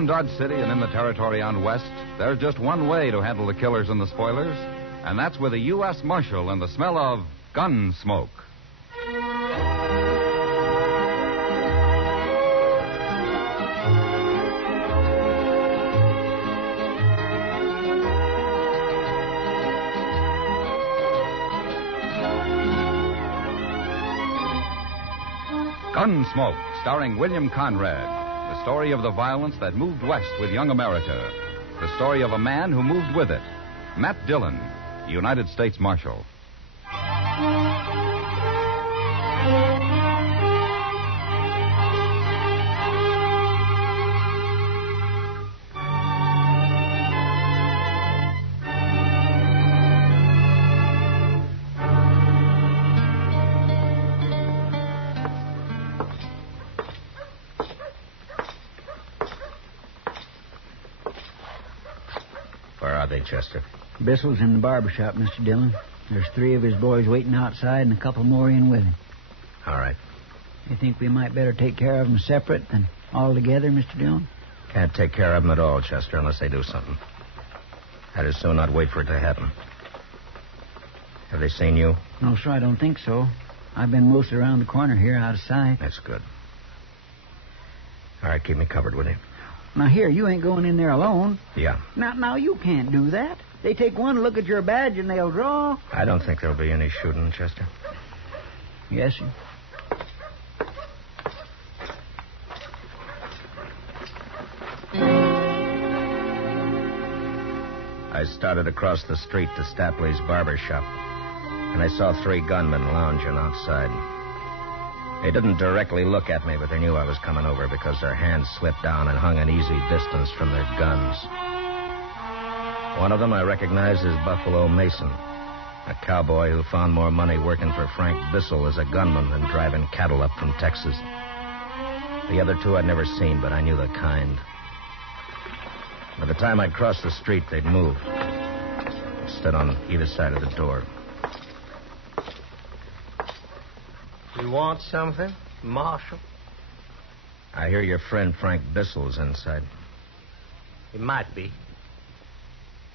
Around Dodge City and in the territory on west, there's just one way to handle the killers and the spoilers, and that's with a U.S. Marshal and the smell of gun smoke. Gunsmoke, starring William Conrad. The story of the violence that moved west with young America. The story of a man who moved with it. Matt Dillon, United States Marshal. Where are they, Chester? Bissell's in the barber shop, Mr. Dillon. There's 3 of his boys waiting outside and a couple more in with him. All right. You think we might better take care of them separate than all together, Mr. Dillon? Can't take care of them at all, Chester, unless they do something. I'd as soon not wait for it to happen. Have they seen you? No, sir, I don't think so. I've been mostly around the corner here, out of sight. That's good. All right, keep me covered, will you? Now, here, you ain't going in there alone. Yeah. Now, you can't do that. They take one look at your badge and they'll draw. I don't think there'll be any shooting, Chester. Yes, sir. I started across the street to Stapley's barber shop, and I saw 3 gunmen lounging outside. They didn't directly look at me, but they knew I was coming over because their hands slipped down and hung an easy distance from their guns. One of them I recognized as Buffalo Mason, a cowboy who found more money working for Frank Bissell as a gunman than driving cattle up from Texas. The other 2 I'd never seen, but I knew the kind. By the time I'd crossed the street, they'd moved. I stood on either side of the door. You want something, Marshal? I hear your friend Frank Bissell's inside. It might be.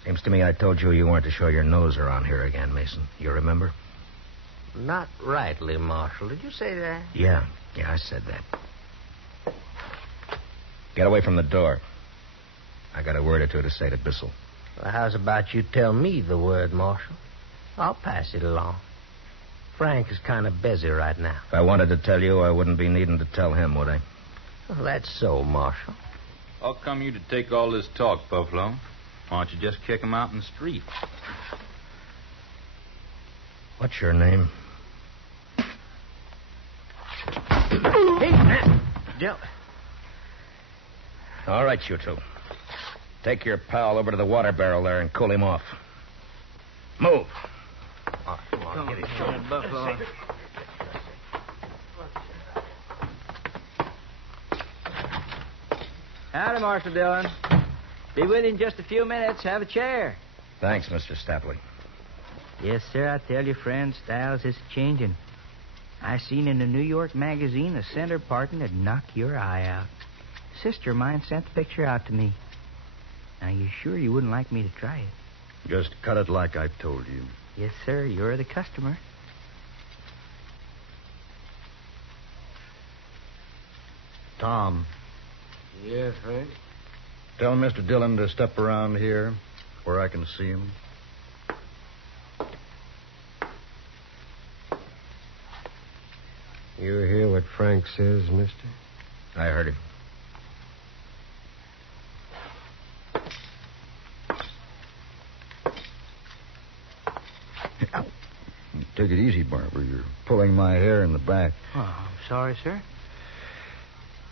Seems to me I told you you weren't to show your nose around here again, Mason. You remember? Not rightly, Marshal. Did you say that? Yeah, I said that. Get away from the door. I got a word or 2 to say to Bissell. Well, how's about you tell me the word, Marshal? I'll pass it along. Frank is kind of busy right now. If I wanted to tell you, I wouldn't be needing to tell him, would I? Well, that's so, Marshal. How come you to take all this talk, Buffalo? Why don't you just kick him out in the street? What's your name? Hey, man. All right, you 2. Take your pal over to the water barrel there and cool him off. Move. Oh, come on, get it. Buffalo. Howdy, Marshal Dillon. Be with you in just a few minutes. Have a chair. Thanks, Mr. Stapley. Yes, sir, I tell you, friend, styles is changing. I seen in a New York magazine a center parting that'd knock your eye out. Sister of mine sent the picture out to me. Now, you sure you wouldn't like me to try it? Just cut it like I told you. Yes, sir, you're the customer. Tom, Yes, Frank? tell Mr. Dillon to step around here where I can see him. You hear what Frank says, mister? I heard him. Take it easy, Barber. You're pulling my hair in the back. Oh, I'm sorry, sir.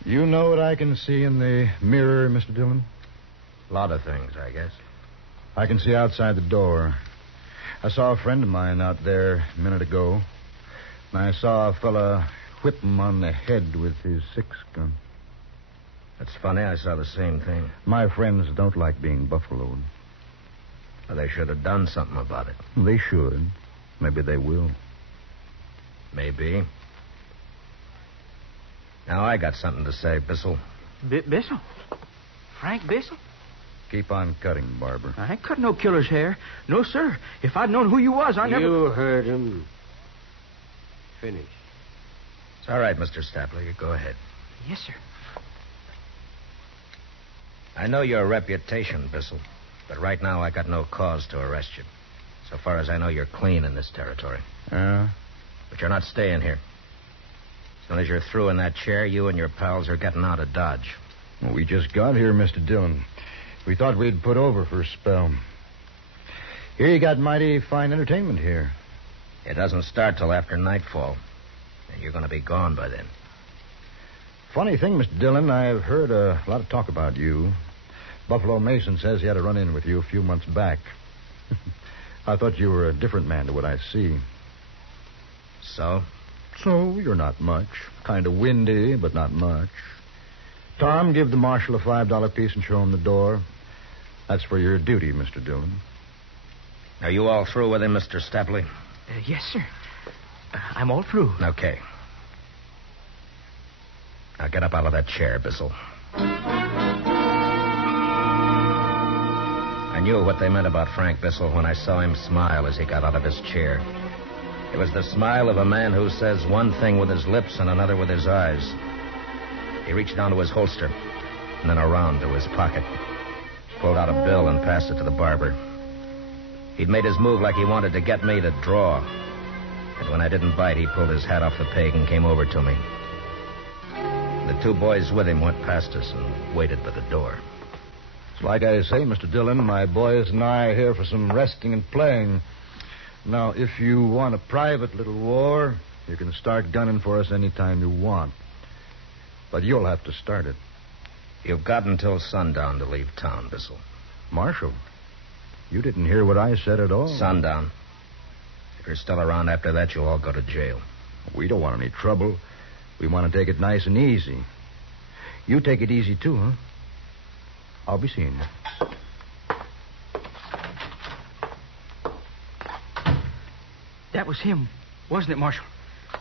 You know what I can see in the mirror, Mr. Dillon? A lot of things, I guess. I can see outside the door. I saw a friend of mine out there a minute ago. And I saw a fella whip him on the head with his 6-gun. That's funny. I saw the same thing. My friends don't like being buffaloed. Well, they should have done something about it. They should. Maybe they will. Maybe. Now, I got something to say, Bissell. Bissell? Frank Bissell? Keep on cutting, Barber. I ain't cut no killer's hair. No, sir. If I'd known who you was, I never... You heard him. Finish. It's all right, Mr. Stapler. You go ahead. Yes, sir. I know your reputation, Bissell, but right now I got no cause to arrest you. So far as I know, you're clean in this territory. But you're not staying here. As soon as you're through in that chair, you and your pals are getting out of Dodge. Well, we just got here, Mr. Dillon. We thought we'd put over for a spell. Here you got mighty fine entertainment here. It doesn't start till after nightfall, and you're going to be gone by then. Funny thing, Mr. Dillon, I've heard a lot of talk about you. Buffalo Mason says he had a run-in with you a few months back. I thought you were a different man to what I see. So? So, you're not much. Kind of windy, but not much. Tom, give the marshal a $5 piece and show him the door. That's for your duty, Mr. Dillon. Are you all through with him, Mr. Stapley? Yes, sir. I'm all through. Okay. Now get up out of that chair, Bissell. I knew what they meant about Frank Bissell when I saw him smile as he got out of his chair. It was the smile of a man who says one thing with his lips and another with his eyes. He reached down to his holster and then around to his pocket. Pulled out a bill and passed it to the barber. He'd made his move like he wanted to get me to draw. And when I didn't bite, he pulled his hat off the peg and came over to me. The two boys with him went past us and waited by the door. It's like I say, Mr. Dillon, my boys and I are here for some resting and playing. Now, if you want a private little war, you can start gunning for us any time you want. But you'll have to start it. You've got until sundown to leave town, Bissell. Marshal, you didn't hear what I said at all. Sundown. If you're still around after that, you'll all go to jail. We don't want any trouble. We want to take it nice and easy. You take it easy, too, huh? I'll be seeing you. That was him, wasn't it, Marshal?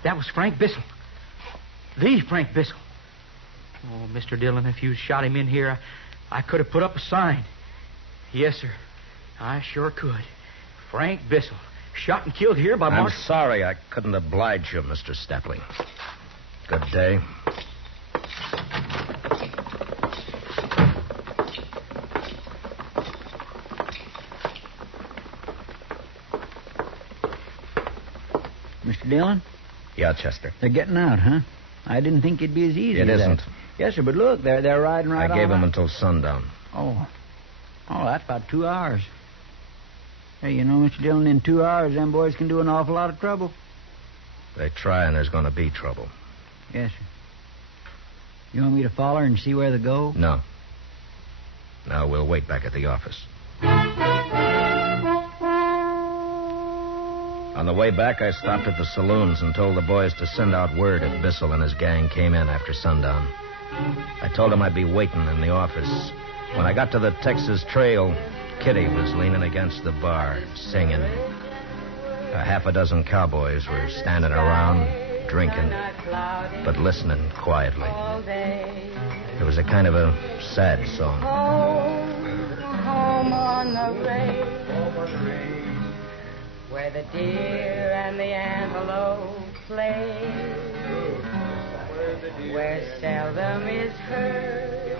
That was Frank Bissell. The Frank Bissell. Oh, Mr. Dillon, if you shot him in here, I could have put up a sign. Yes, sir. I sure could. Frank Bissell, shot and killed here by Marshal... I'm sorry I couldn't oblige you, Mr. Stapley. Good day. Mr. Dillon? Yeah, Chester. They're getting out, huh? I didn't think it'd be as easy It as isn't. that. Yes, sir, but look, they're riding right on. I gave them out. until sundown. Oh, that's about 2 hours. Hey, you know, Mr. Dillon, in 2 hours, them boys can do an awful lot of trouble. They try and there's going to be trouble. Yes, sir. You want me to follow her and see where they go? No. No, we'll wait back at the office. On the way back, I stopped at the saloons and told the boys to send out word if Bissell and his gang came in after sundown. I told them I'd be waiting in the office. When I got to the Texas Trail, Kitty was leaning against the bar, singing. A half a dozen cowboys were standing around, drinking, but listening quietly. It was a kind of a sad song. Home on the range, where the deer and the antelope play, where seldom is heard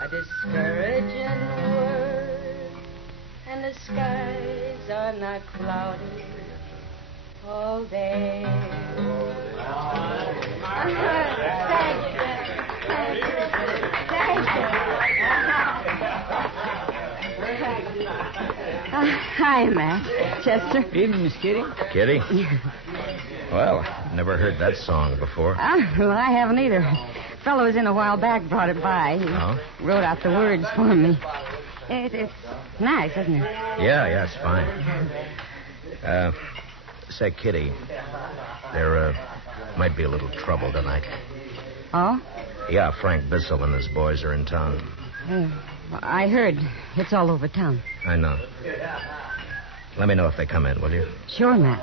a discouraging word, and the skies are not cloudy all day. Hi, Matt. Chester. Evening, Miss Kitty. Kitty? Well, never heard that song before. Well, I haven't either. Fellow was in a while back, brought it by. He wrote out the words for me. It's nice, isn't it? Yeah, it's fine. Say, Kitty, there might be a little trouble tonight. Oh? Yeah, Frank Bissell and his boys are in town. I heard. It's all over town. I know. Let me know if they come in, will you? Sure, Matt.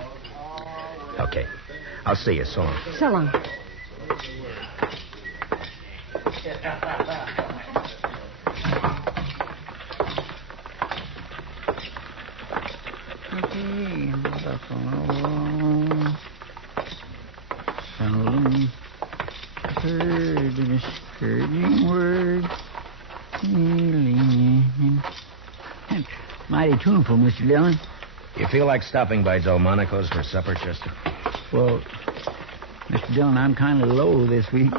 Okay. I'll see you. So long. So long. Buffalo. Seldom heard a discouraging word. Mighty tuneful, Mr. Dillon. You feel like stopping by Delmonico's for supper, Chester? Well, Mr. Dillon, I'm kind of low this week.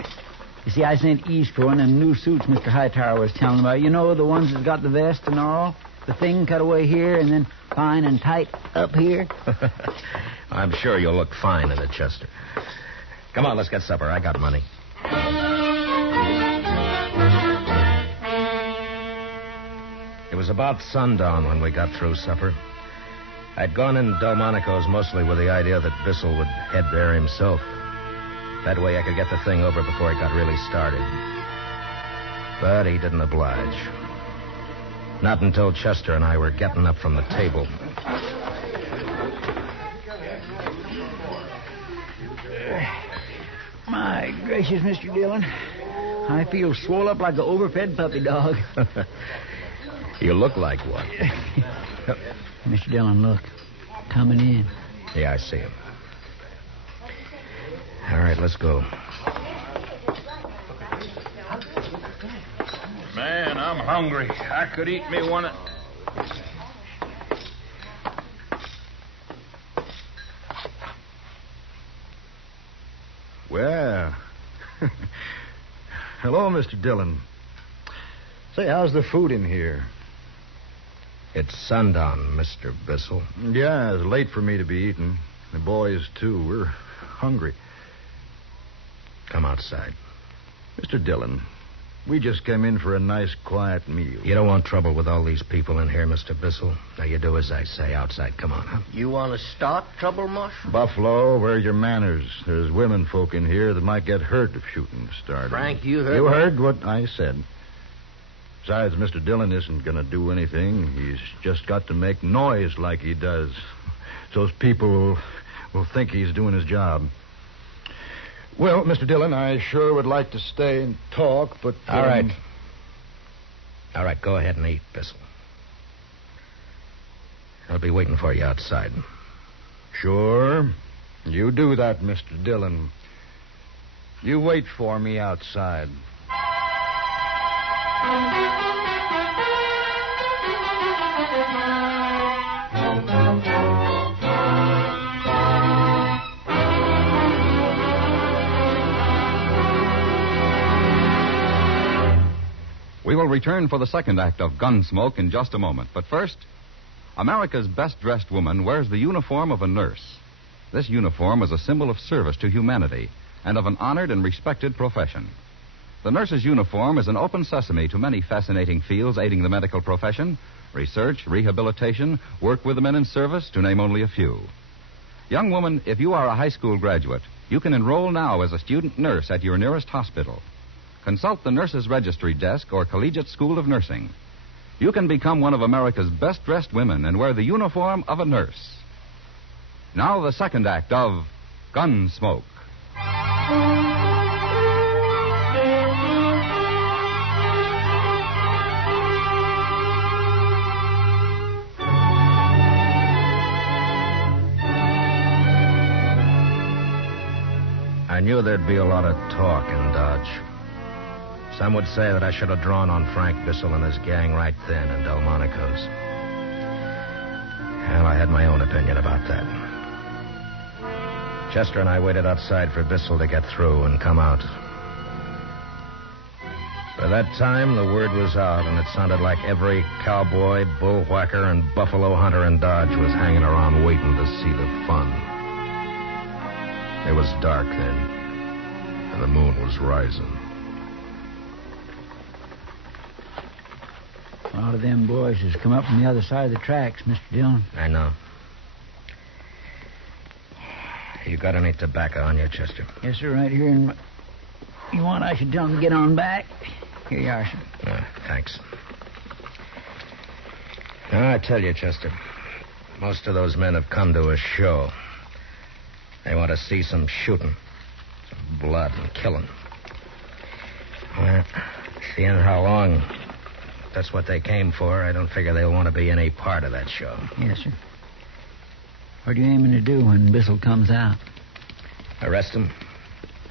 You see, I sent east for one of them new suits Mr. Hightower was telling about. You know, the ones that's got the vest and all? The thing cut away here and then fine and tight up here. I'm sure you'll look fine in it, Chester. Come on, let's get supper. I got money. It was about sundown when we got through supper. I'd gone in Delmonico's mostly with the idea that Bissell would head there himself. That way I could get the thing over before it got really started. But he didn't oblige. Not until Chester and I were getting up from the table. My gracious, Mr. Dillon. I feel swole up like an overfed puppy dog. You look like one. Mr. Dillon, look. Coming in. Yeah, I see him. All right, let's go. Man, I'm hungry. I could eat me one. Well. Hello, Mr. Dillon. Say, how's the food in here? It's sundown, Mr. Bissell. Yeah, it's late for me to be eating. The boys, too. We're hungry. Come outside. Mr. Dillon, we just came in for a nice, quiet meal. You don't want trouble with all these people in here, Mr. Bissell. Now, you do as I say outside. Come on, huh? You want to start trouble, Marshal? Buffalo, where's your manners? There's women folk in here that might get hurt if shooting started. Frank, you heard... You heard what I said. Besides, Mr. Dillon isn't going to do anything. He's just got to make noise like he does. So people will think he's doing his job. Well, Mr. Dillon, I sure would like to stay and talk, but... All right. All right, go ahead and eat, Bissell. I'll be waiting for you outside. Sure. You do that, Mr. Dillon. You wait for me outside. We will return for the second act of Gunsmoke in just a moment. But first, America's best-dressed woman wears the uniform of a nurse. This uniform is a symbol of service to humanity and of an honored and respected profession. The nurse's uniform is an open sesame to many fascinating fields aiding the medical profession: research, rehabilitation, work with the men in service, to name only a few. Young woman, if you are a high school graduate, you can enroll now as a student nurse at your nearest hospital. Consult the Nurses Registry Desk or Collegiate School of Nursing. You can become one of America's best-dressed women and wear the uniform of a nurse. Now the second act of Gunsmoke. I knew there'd be a lot of talk in Dodge. Some would say that I should have drawn on Frank Bissell and his gang right then in Delmonico's. Well, I had my own opinion about that. Chester and I waited outside for Bissell to get through and come out. By that time, the word was out, and it sounded like every cowboy, bullwhacker, and buffalo hunter in Dodge was hanging around waiting to see the fun. It was dark then, and the moon was rising. A lot of them boys has come up from the other side of the tracks, Mr. Dillon. I know. You got any tobacco on you, Chester? Yes, sir, right here. You want I should tell them to get on back? Here you are, sir. Thanks. Now, I tell you, Chester, most of those men have come to a show. They want to see some shooting, some blood and killing. Well, seeing how long that's what they came for, I don't figure they'll want to be any part of that show. Yes, sir. What are you aiming to do when Bissell comes out? Arrest him.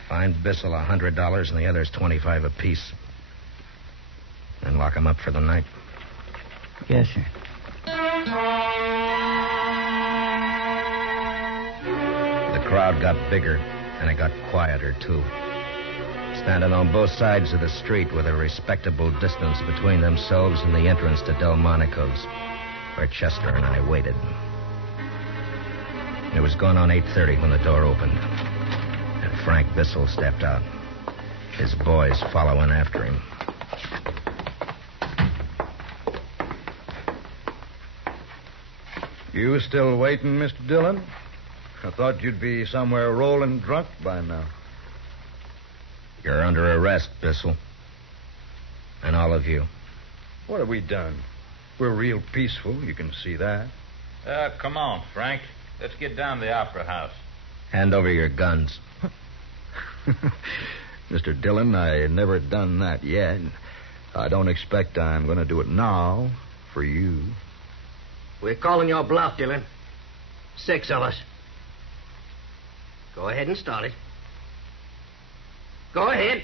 Fine Bissell $100 and the others $25 apiece. And lock him up for the night. Yes, sir. The crowd got bigger, and it got quieter, too. Standing on both sides of the street with a respectable distance between themselves and the entrance to Delmonico's, where Chester and I waited. It was going on 8:30 when the door opened, and Frank Bissell stepped out, his boys following after him. You still waiting, Mr. Dillon? I thought you'd be somewhere rolling drunk by now. You're under arrest, Bissell. And all of you. What have we done? We're real peaceful, you can see that. Come on, Frank. Let's get down to the Opera House. Hand over your guns. Mr. Dillon, I never done that yet. I don't expect I'm going to do it now for you. We're calling your bluff, Dillon. 6 of us. Go ahead and start it. Go ahead.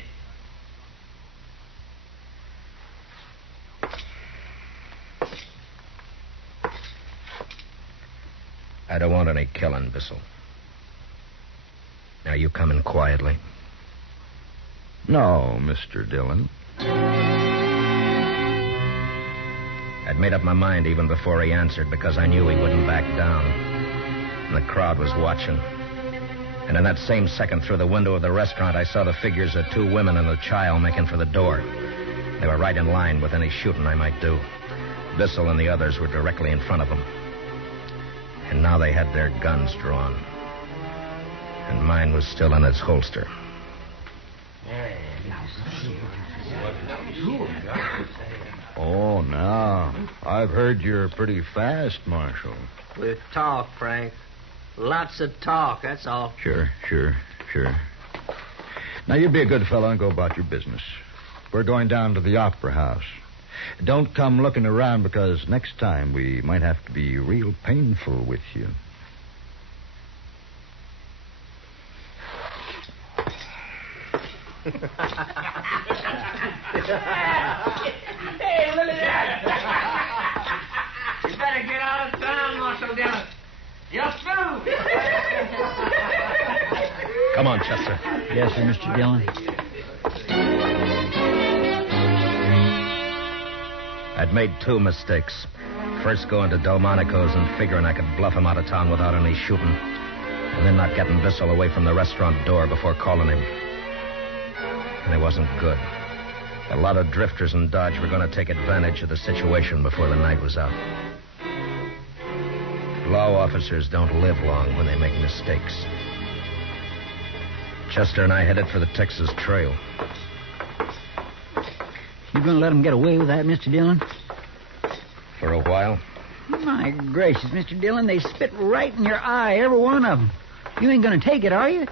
I don't want any killing, Bissell. Now you come in quietly. No, Mr. Dillon. I'd made up my mind even before he answered because I knew he wouldn't back down. And the crowd was watching. And in that same second, through the window of the restaurant, I saw the figures of 2 women and a child making for the door. They were right in line with any shooting I might do. Bissell and the others were directly in front of them. And now they had their guns drawn. And mine was still in its holster. Oh, now. I've heard you're pretty fast, Marshal. With talk, Frank. Lots of talk, that's all. Sure. Now, you be a good fellow and go about your business. We're going down to the Opera House. Don't come looking around because next time we might have to be real painful with you. Hey, look at that. You better get out of town, Marshal Dillon. You're through. Come on, Chester. Yes, sir, Mr. Dillon. I'd made 2 mistakes. First going to Delmonico's and figuring I could bluff him out of town without any shooting. And then not getting Bissell away from the restaurant door before calling him. And it wasn't good. A lot of drifters in Dodge were going to take advantage of the situation before the night was out. Law officers don't live long when they make mistakes. Chester and I headed for the Texas Trail. You going to let them get away with that, Mr. Dillon? For a while. My gracious, Mr. Dillon, they spit right in your eye, every one of them. You ain't going to take it, are you?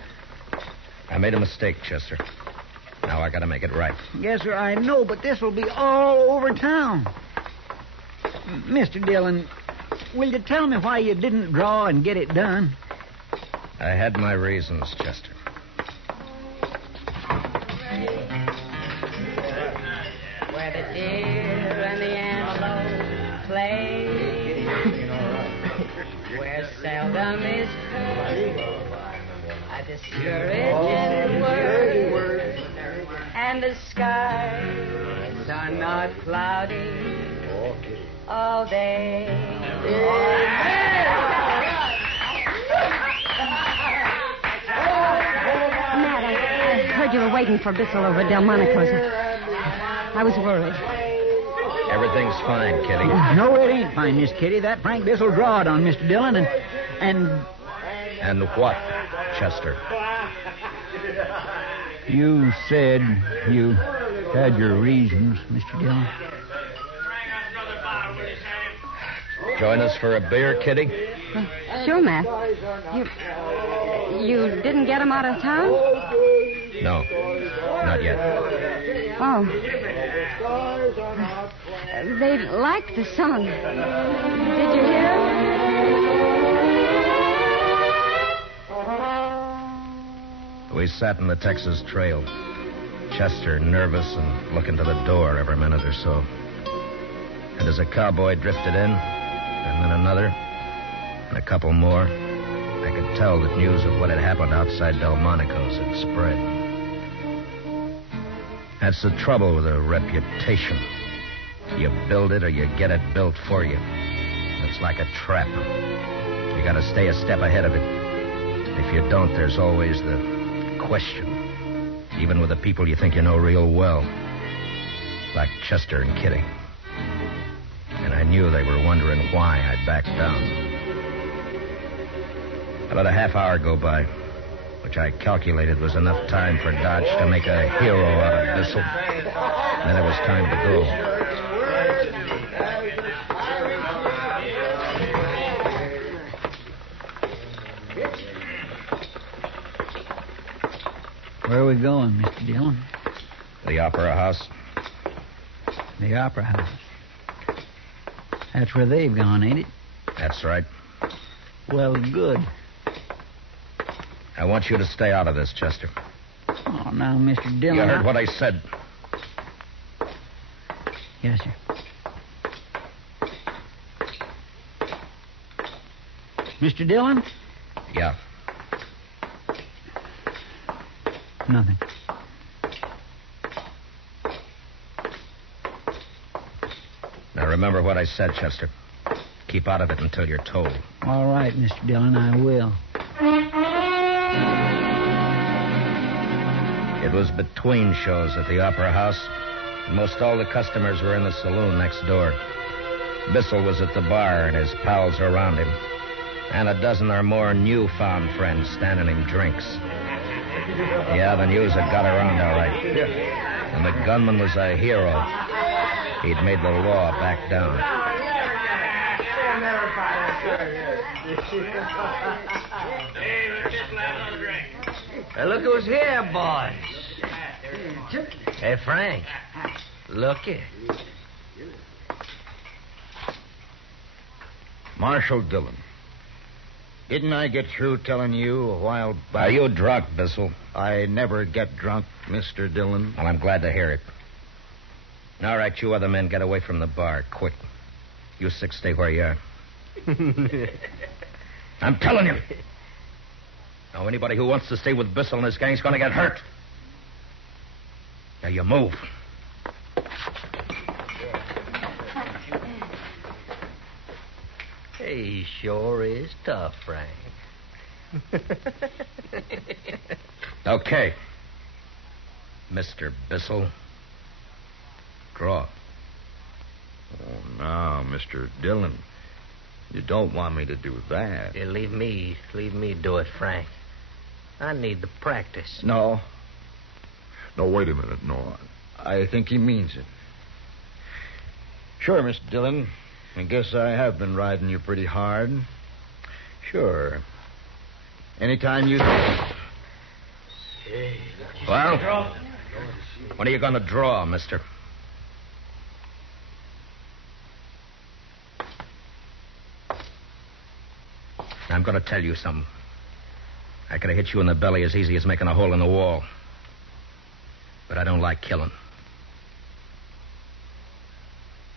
I made a mistake, Chester. Now I got to make it right. Yes, sir, I know, but this will be all over town. Mr. Dillon, will you tell me why you didn't draw and get it done? I had my reasons, Chester. Where the deer and the antelope play, where seldom is heard a discouraging word, and the skies are not cloudy all day. Matt, I heard you were waiting for Bissell over at Delmonico's. I was worried. Everything's fine, Kitty. No, it ain't fine, Miss Kitty. That Frank Bissell drawed on Mr. Dillon and... And what, Chester? You said you had your reasons, Mr. Dillon. Join us for a beer, Kitty? Sure, Matt. You didn't get him out of town? No, not yet. Oh. They liked the song. Did you hear it? sat in the Texas Trail. Chester nervous and looking to the door every minute or so. And as a cowboy drifted in, and then another, and a couple more, I could tell that news of what had happened outside Delmonico's had spread. That's the trouble with a reputation. You build it or you get it built for you. It's like a trap. You gotta stay a step ahead of it. If you don't, there's always the question. Even with the people you think you know real well. Like Chester and Kitty. And I knew they were wondering why I'd backed down. About a half hour go by, which I calculated was enough time for Dodge to make a hero out of Bissell. Then it was time to go. Where are we going, Mr. Dillon? The Opera House. The Opera House. That's where they've gone, ain't it? That's right. Well, good. I want you to stay out of this, Chester. Oh, now, Mr. Dillon... You heard what I said. Yes, sir. Mr. Dillon? Yeah. Nothing. Now, remember what I said, Chester. Keep out of it until you're told. All right, Mr. Dillon, I will. It was between shows at the Opera House, and most all the customers were in the saloon next door. Bissell was at the bar, and his pals around him, and a dozen or more newfound friends standing him drinks. Yeah, the news had got around all right. And the gunman was a hero. He'd made the law back down. Hey, look who's here, boys. Hey, Frank. Look here. Marshal Dillon. Didn't I get through telling you a while back? Are you drunk, Bissell? I never get drunk, Mr. Dillon. Well, I'm glad to hear it. All right, you other men, get away from the bar, quick. You six stay where you are. I'm telling you. Now, anybody who wants to stay with Bissell and his gang's going to get hurt. Now, you move. He sure is tough, Frank. Okay. Mr. Bissell. Draw. Oh, now, Mr. Dillon. You don't want me to do that. Yeah, leave me do it, Frank. I need the practice. No. No, wait a minute. No, I think he means it. Sure, Mr. Dillon. I guess I have been riding you pretty hard. Sure. Anytime you... Well, when are you going to draw, mister? I'm going to tell you something. I could have hit you in the belly as easy as making a hole in the wall. But I don't like killing.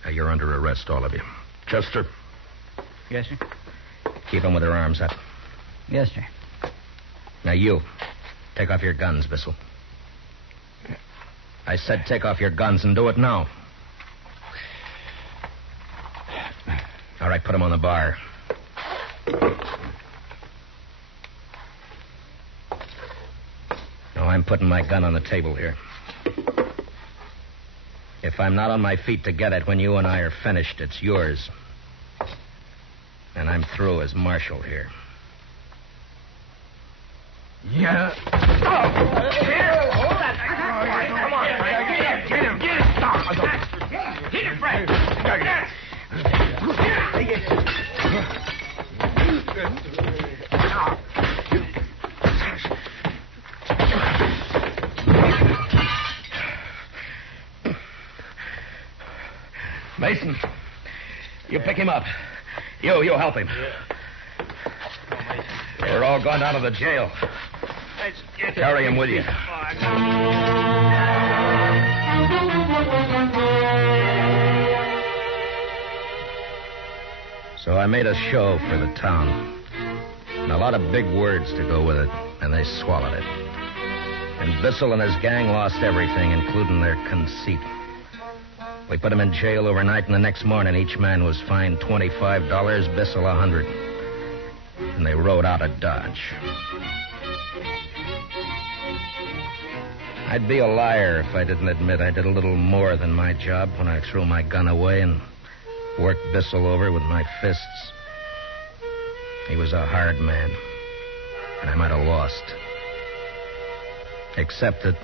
Now, you're under arrest, all of you. Chester. Yes, sir. Keep them with their arms up. Yes, sir. Now, you. Take off your guns, Bissell. I said take off your guns and do it now. All right, put them on the bar. Now, I'm putting my gun on the table here. If I'm not on my feet to get it when you and I are finished, it's yours. And I'm through as marshal here. Yeah. Oh! Here! Hold that! Come on, Frank. Get him! Get him! Hit him, Frank! Mason, you pick him up. You help him. We're all going down to the jail. Let's get Carry him with you. So I made a show for the town. And a lot of big words to go with it, and they swallowed it. And Bissell and his gang lost everything, including their conceit. We put them in jail overnight, and the next morning each man was fined $25, Bissell $100. And they rode out of Dodge. I'd be a liar if I didn't admit I did a little more than my job when I threw my gun away and worked Bissell over with my fists. He was a hard man, and I might have lost. Except that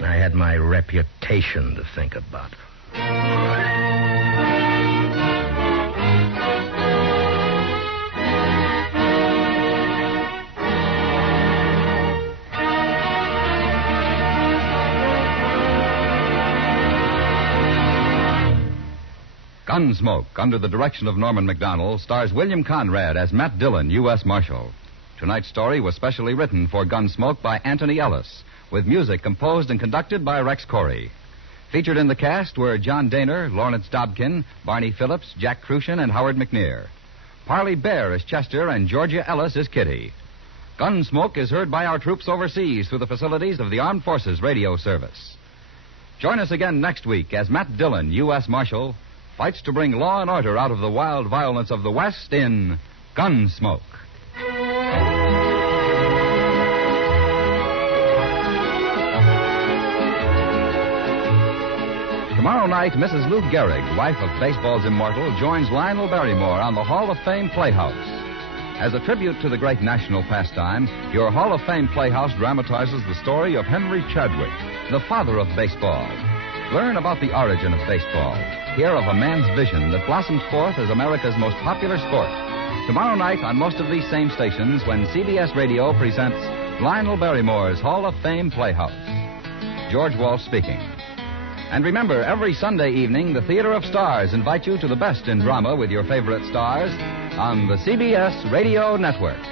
I had my reputation to think about. Gunsmoke, under the direction of Norman Macdonnell, stars William Conrad as Matt Dillon, U.S. Marshal. Tonight's story was specially written for Gunsmoke by Anthony Ellis, with music composed and conducted by Rex Corey. Featured in the cast were John Daner, Lawrence Dobkin, Barney Phillips, Jack Crucian, and Howard McNear. Parley Bear is Chester, and Georgia Ellis is Kitty. Gunsmoke is heard by our troops overseas through the facilities of the Armed Forces Radio Service. Join us again next week as Matt Dillon, U.S. Marshal, fights to bring law and order out of the wild violence of the West in Gunsmoke. Tomorrow night, Mrs. Lou Gehrig, wife of baseball's immortal, joins Lionel Barrymore on the Hall of Fame Playhouse. As a tribute to the great national pastime, your Hall of Fame Playhouse dramatizes the story of Henry Chadwick, the father of baseball. Learn about the origin of baseball. Hear of a man's vision that blossomed forth as America's most popular sport. Tomorrow night on most of these same stations when CBS Radio presents Lionel Barrymore's Hall of Fame Playhouse. George Walsh speaking. And remember, every Sunday evening, the Theater of Stars invite you to the best in drama with your favorite stars on the CBS Radio Network.